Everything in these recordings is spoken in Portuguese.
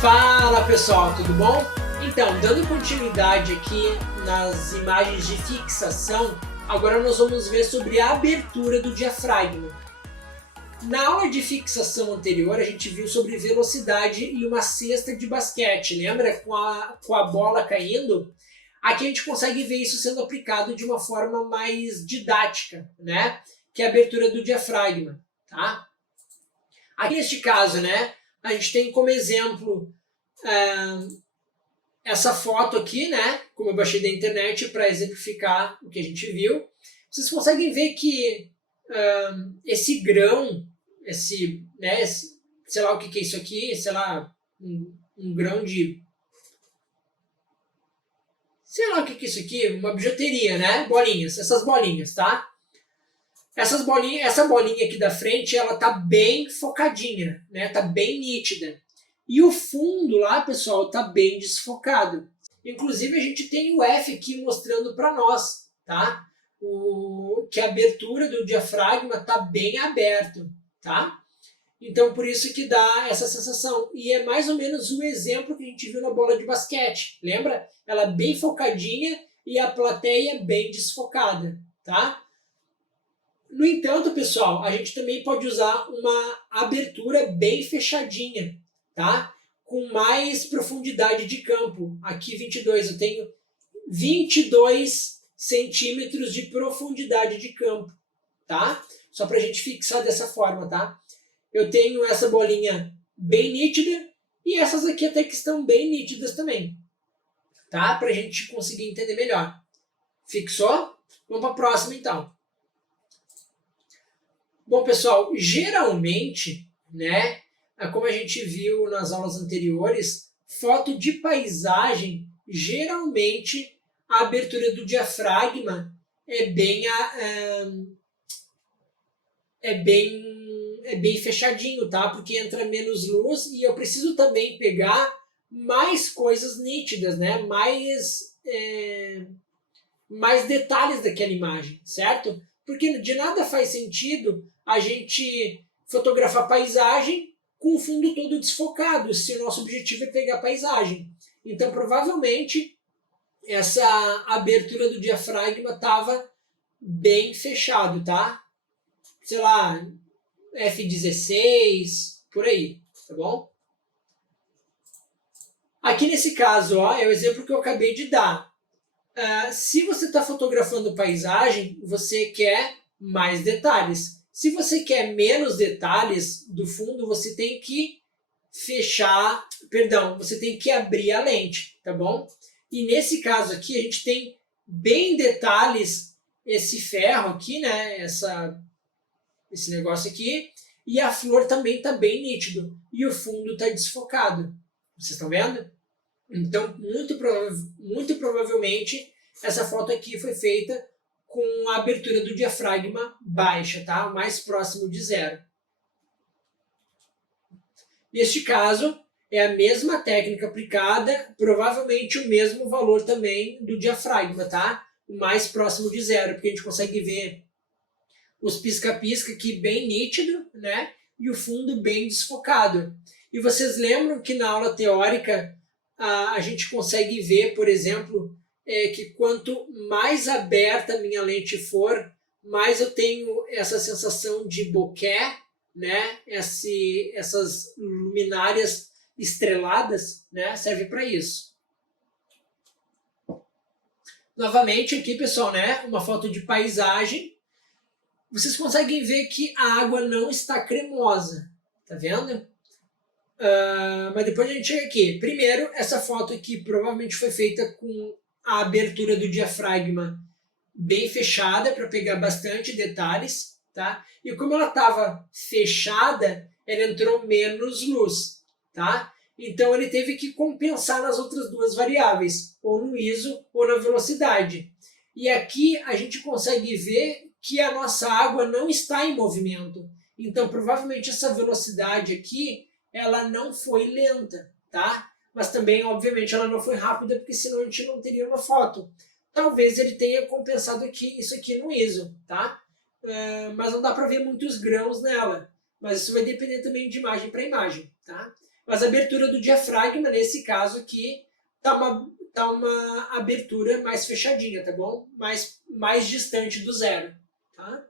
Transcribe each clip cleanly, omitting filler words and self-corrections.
Fala pessoal, tudo bom? Então, dando continuidade aqui nas imagens de fixação, agora nós vamos ver sobre a abertura do diafragma. Na aula de fixação anterior, a gente viu sobre velocidade e uma cesta de basquete, lembra? Com a bola caindo. Aqui a gente consegue ver isso sendo aplicado de uma forma mais didática, né? Que é a abertura do diafragma, tá? Aqui neste caso, né? A gente tem como exemplo essa foto aqui, né? Como eu baixei da internet para exemplificar o que a gente viu. Vocês conseguem ver que esse grão, sei lá o que é isso aqui, sei lá, um grão de... Sei lá o que é isso aqui, uma bijuteria, né? Bolinhas, essas bolinhas, tá? Essa bolinha aqui da frente, ela tá bem focadinha, né? Tá bem nítida. E o fundo lá, pessoal, tá bem desfocado. Inclusive, a gente tem o F aqui mostrando para nós, tá? Que a abertura do diafragma tá bem aberto, tá? Então, por isso que dá essa sensação. E é mais ou menos o exemplo que a gente viu na bola de basquete. Lembra? Ela bem focadinha e a plateia bem desfocada, tá? No entanto, pessoal, a gente também pode usar uma abertura bem fechadinha, tá? Com mais profundidade de campo. Aqui 22, eu tenho 22 centímetros de profundidade de campo, tá? Só para a gente fixar dessa forma, tá? Eu tenho essa bolinha bem nítida e essas aqui até que estão bem nítidas também, tá? Para a gente conseguir entender melhor. Fixou? Vamos para a próxima, então. Bom, pessoal, geralmente, né, como a gente viu nas aulas anteriores, foto de paisagem, geralmente a abertura do diafragma é bem fechadinho, tá? Porque entra menos luz e eu preciso também pegar mais coisas nítidas, né? Mais detalhes daquela imagem, certo? Porque de nada faz sentido a gente fotografar paisagem com o fundo todo desfocado, se o nosso objetivo é pegar paisagem. Então, provavelmente, essa abertura do diafragma estava bem fechado, tá? Sei lá, F16, por aí, tá bom? Aqui nesse caso, ó, é o exemplo que eu acabei de dar. Se você está fotografando paisagem, você quer mais detalhes. Se você quer menos detalhes do fundo, você tem que você tem que abrir a lente, tá bom? E nesse caso aqui, a gente tem bem detalhes, esse ferro aqui, né? Esse negócio aqui, e a flor também está bem nítido, e o fundo está desfocado. Vocês estão vendo? Então, muito provavelmente, essa foto aqui foi feita com a abertura do diafragma baixa, tá? O mais próximo de zero. Neste caso, é a mesma técnica aplicada, provavelmente o mesmo valor também do diafragma, tá? O mais próximo de zero, porque a gente consegue ver os pisca-pisca aqui bem nítido, né? E o fundo bem desfocado. E vocês lembram que na aula teórica a gente consegue ver, por exemplo, que quanto mais aberta a minha lente for, mais eu tenho essa sensação de bokeh, né? Essas luminárias estreladas, né? Serve para isso. Novamente aqui, pessoal, né? Uma foto de paisagem. Vocês conseguem ver que a água não está cremosa, tá vendo? Mas depois a gente chega aqui. Primeiro, essa foto aqui provavelmente foi feita com a abertura do diafragma bem fechada para pegar bastante detalhes, tá? E como ela estava fechada, ela entrou menos luz, tá? Então ele teve que compensar nas outras duas variáveis, ou no ISO ou na velocidade. E aqui a gente consegue ver que a nossa água não está em movimento. Então provavelmente essa velocidade aqui, ela não foi lenta, tá? Mas também, obviamente, ela não foi rápida, porque senão a gente não teria uma foto. Talvez ele tenha compensado isso aqui no ISO, tá? mas não dá para ver muitos grãos nela. Mas isso vai depender também de imagem para imagem, tá? Mas a abertura do diafragma, nesse caso aqui, tá uma abertura mais fechadinha, tá bom? Mais distante do zero, tá?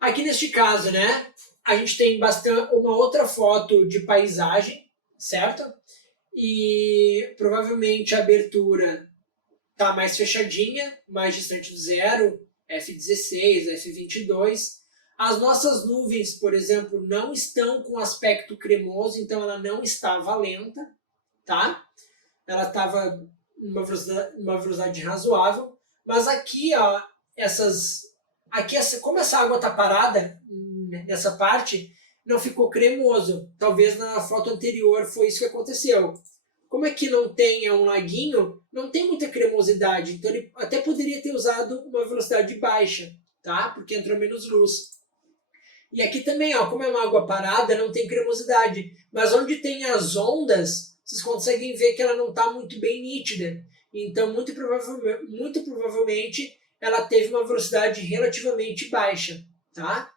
Aqui neste caso, né, a gente tem uma outra foto de paisagem, certo? E provavelmente a abertura tá mais fechadinha, mais distante do zero, F16, F22. As nossas nuvens, por exemplo, não estão com aspecto cremoso, então ela não estava lenta, tá? Ela estava numa velocidade razoável. Mas aqui, ó, como essa água está parada nessa parte, não ficou cremoso. Talvez na foto anterior foi isso que aconteceu. Como aqui não tem um laguinho, não tem muita cremosidade, então ele até poderia ter usado uma velocidade baixa, tá? Porque entrou menos luz. E aqui também, ó, como é uma água parada, não tem cremosidade. Mas onde tem as ondas, vocês conseguem ver que ela não está muito bem nítida. Então, muito provavelmente, ela teve uma velocidade relativamente baixa, tá?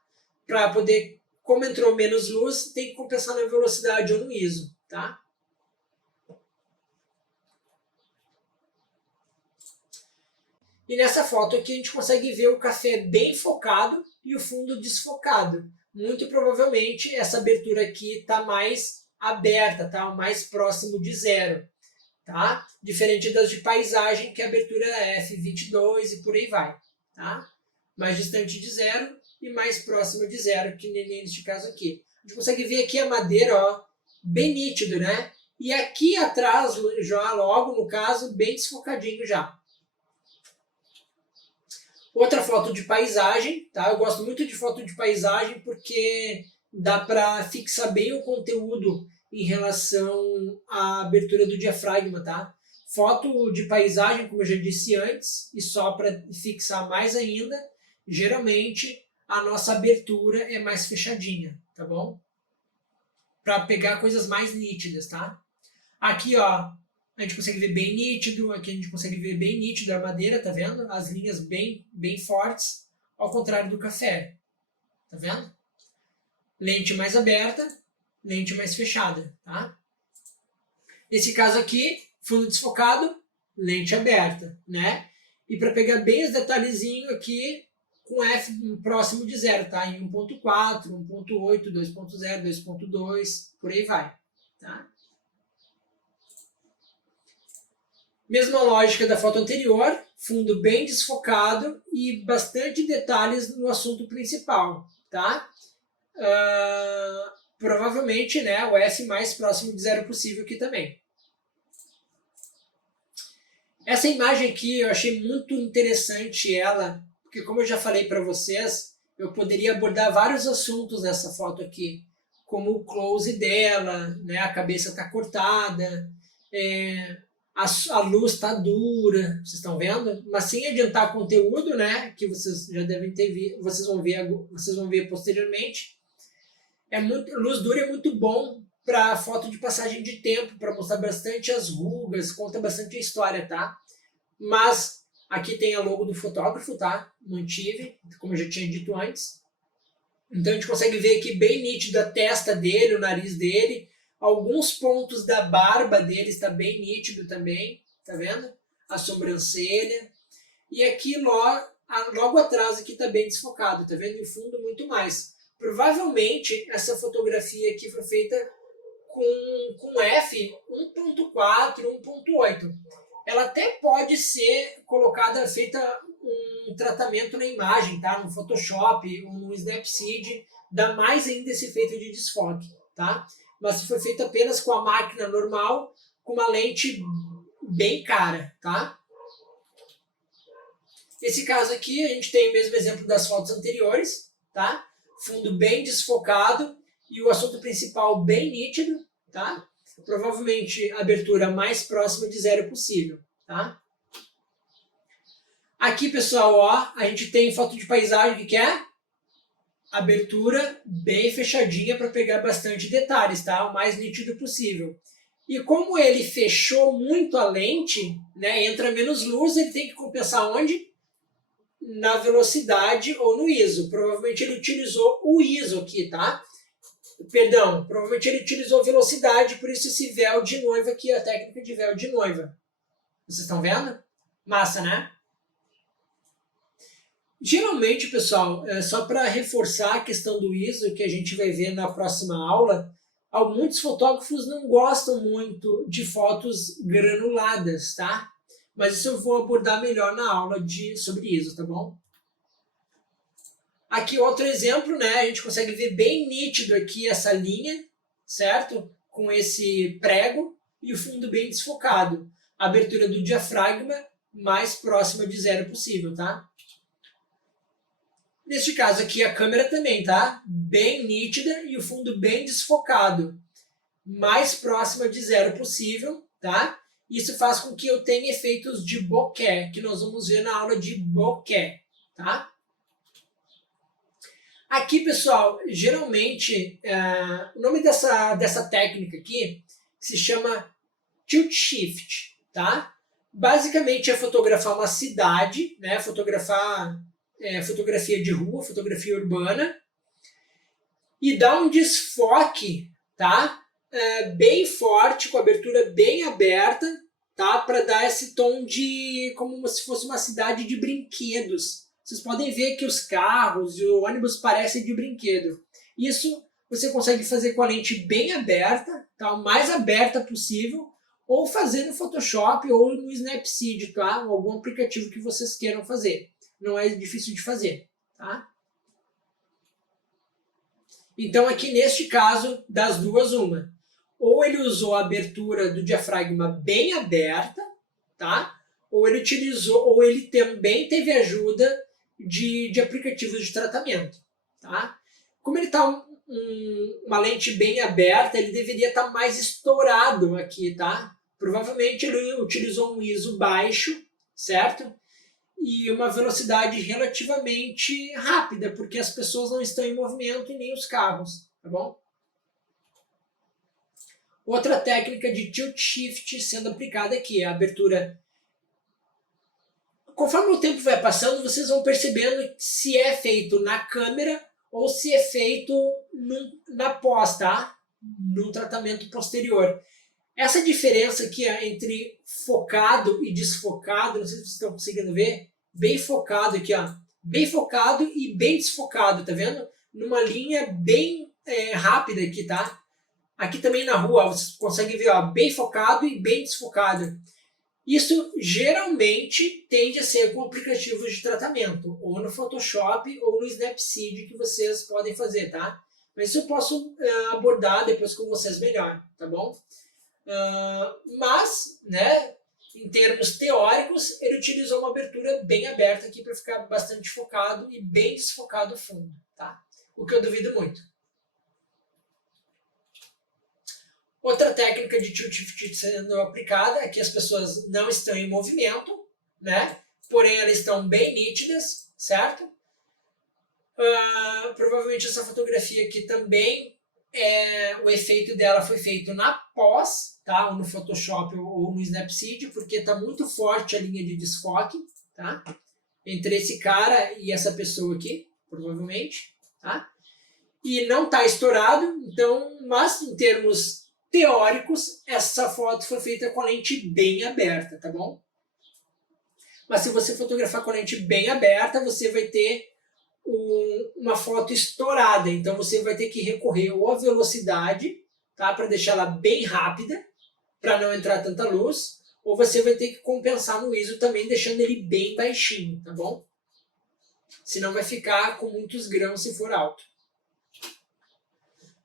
Para poder, como entrou menos luz, tem que compensar na velocidade ou no ISO, tá? E nessa foto aqui a gente consegue ver o café bem focado e o fundo desfocado. Muito provavelmente essa abertura aqui está mais aberta, tá? Mais próximo de zero, tá? Diferente das de paisagem, que a abertura é F22 e por aí vai, tá? Mais distante de zero e mais próximo de zero, que neste caso aqui. A gente consegue ver aqui a madeira, ó, bem nítido, né? E aqui atrás, já logo no caso, bem desfocadinho já. Outra foto de paisagem, tá? Eu gosto muito de foto de paisagem porque dá para fixar bem o conteúdo em relação à abertura do diafragma, tá? Foto de paisagem, como eu já disse antes, e só para fixar mais ainda, geralmente a nossa abertura é mais fechadinha, tá bom? Para pegar coisas mais nítidas, tá? Aqui, ó, a gente consegue ver bem nítido, aqui a gente consegue ver bem nítido a madeira, tá vendo? As linhas bem fortes, ao contrário do café, tá vendo? Lente mais aberta, lente mais fechada, tá? Nesse caso aqui, fundo desfocado, lente aberta, né? E para pegar bem os detalhezinhos aqui, com F próximo de zero, tá? Em 1.4, 1.8, 2.0, 2.2, por aí vai, tá? Mesma lógica da foto anterior, fundo bem desfocado e bastante detalhes no assunto principal, tá? Provavelmente, né, o F mais próximo de zero possível aqui também. Essa imagem aqui eu achei muito interessante ela, porque como eu já falei para vocês, eu poderia abordar vários assuntos nessa foto aqui, como o close dela, né, a cabeça está cortada, a luz está dura, vocês estão vendo? Mas sem adiantar conteúdo, né, que vocês já devem ter visto, vocês vão ver posteriormente. Luz dura é muito bom para foto de passagem de tempo, para mostrar bastante as rugas, conta bastante a história, tá? Mas aqui tem a logo do fotógrafo, tá? Mantive, como eu já tinha dito antes. Então a gente consegue ver aqui bem nítido a testa dele, o nariz dele. Alguns pontos da barba dele está bem nítido também, tá vendo? A sobrancelha. E aqui logo atrás aqui está bem desfocado, tá vendo? E o fundo muito mais. Provavelmente essa fotografia aqui foi feita com F 1.4, 1.8. Ela até pode ser feita um tratamento na imagem, tá? No Photoshop ou no Snapseed, dá mais ainda esse efeito de desfoque, tá? Mas se foi feito apenas com a máquina normal, com uma lente bem cara, tá? Nesse caso aqui, a gente tem o mesmo exemplo das fotos anteriores, tá? Fundo bem desfocado e o assunto principal bem nítido, tá? Provavelmente a abertura mais próxima de zero possível, tá? Aqui, pessoal, ó, a gente tem foto de paisagem que é abertura bem fechadinha para pegar bastante detalhes, tá? O mais nítido possível. E como ele fechou muito a lente, né, entra menos luz, ele tem que compensar onde? na velocidade ou no ISO. Provavelmente ele utilizou o ISO aqui, tá? Perdão, provavelmente ele utilizou velocidade, por isso esse véu de noiva aqui, a técnica de véu de noiva. Vocês estão vendo? Massa, né? Geralmente, pessoal, só para reforçar a questão do ISO, que a gente vai ver na próxima aula, muitos fotógrafos não gostam muito de fotos granuladas, tá? Mas isso eu vou abordar melhor na aula sobre ISO, tá bom? Aqui outro exemplo, né? A gente consegue ver bem nítido aqui essa linha, certo? Com esse prego e o fundo bem desfocado. A abertura do diafragma mais próxima de zero possível, tá? Neste caso aqui a câmera também, tá? Bem nítida e o fundo bem desfocado. Mais próxima de zero possível, tá? Isso faz com que eu tenha efeitos de bokeh, que nós vamos ver na aula de bokeh, tá? Aqui, pessoal, geralmente, o nome dessa técnica aqui se chama tilt shift, tá? Basicamente é fotografar uma cidade, né? Fotografia de rua, fotografia urbana, e dar um desfoque, tá? Bem forte, com a abertura bem aberta, tá? Para dar esse tom de como se fosse uma cidade de brinquedos. Vocês podem ver que os carros e o ônibus parecem de brinquedo. Isso você consegue fazer com a lente bem aberta, tá? O mais aberta possível, ou fazer no Photoshop ou no Snapseed, tá? Ou algum aplicativo que vocês queiram fazer. Não é difícil de fazer, tá? Então aqui neste caso, das duas, uma. Ou ele usou a abertura do diafragma bem aberta, tá? Ou ele também teve ajuda de aplicativos de tratamento, tá? Como ele está uma lente bem aberta, ele deveria estar mais estourado aqui, tá? Provavelmente ele utilizou um ISO baixo, certo? E uma velocidade relativamente rápida, porque as pessoas não estão em movimento e nem os carros, tá bom? Outra técnica de tilt shift sendo aplicada aqui é a abertura. Conforme o tempo vai passando, vocês vão percebendo se é feito na câmera ou se é feito na pós, tá? No tratamento posterior. Essa diferença aqui entre focado e desfocado, não sei se vocês estão conseguindo ver, bem focado aqui, ó, bem focado e bem desfocado, tá vendo? Numa linha bem rápida aqui, tá? Aqui também na rua, vocês conseguem ver, ó, bem focado e bem desfocado. Isso geralmente tende a ser com aplicativos de tratamento, ou no Photoshop ou no Snapseed que vocês podem fazer, tá? Mas isso eu posso abordar depois com vocês melhor, tá bom? Mas, né, em termos teóricos, ele utilizou uma abertura bem aberta aqui para ficar bastante focado e bem desfocado o fundo, tá? O que eu duvido muito. Outra técnica de tilt shift sendo aplicada é que as pessoas não estão em movimento, né? Porém elas estão bem nítidas, certo? Provavelmente essa fotografia aqui também, o efeito dela foi feito na pós, tá? Ou no Photoshop ou no Snapseed, porque está muito forte a linha de desfoque, tá? Entre esse cara e essa pessoa aqui, provavelmente, tá? E não está estourado, então, mas em termos teóricos, essa foto foi feita com a lente bem aberta, tá bom? Mas se você fotografar com a lente bem aberta, você vai ter uma foto estourada, então você vai ter que recorrer ou à velocidade, tá? Para deixar ela bem rápida, para não entrar tanta luz, ou você vai ter que compensar no ISO também, deixando ele bem baixinho, tá bom? Senão vai ficar com muitos grãos se for alto.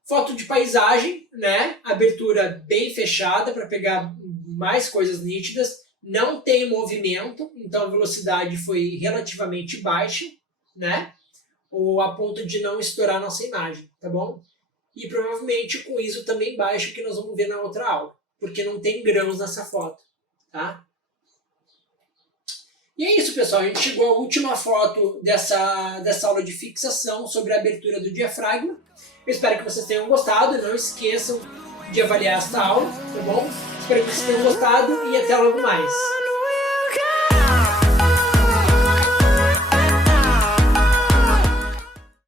Foto de paisagem, né? Abertura bem fechada para pegar mais coisas nítidas. Não tem movimento, então a velocidade foi relativamente baixa, né? Ou a ponto de não estourar nossa imagem, tá bom? E provavelmente com ISO também baixo, que nós vamos ver na outra aula, porque não tem grãos nessa foto, tá? E é isso, pessoal. A gente chegou à última foto dessa aula de fixação sobre a abertura do diafragma. Eu espero que vocês tenham gostado. Não esqueçam de avaliar esta aula, tá bom? Espero que vocês tenham gostado e até logo mais.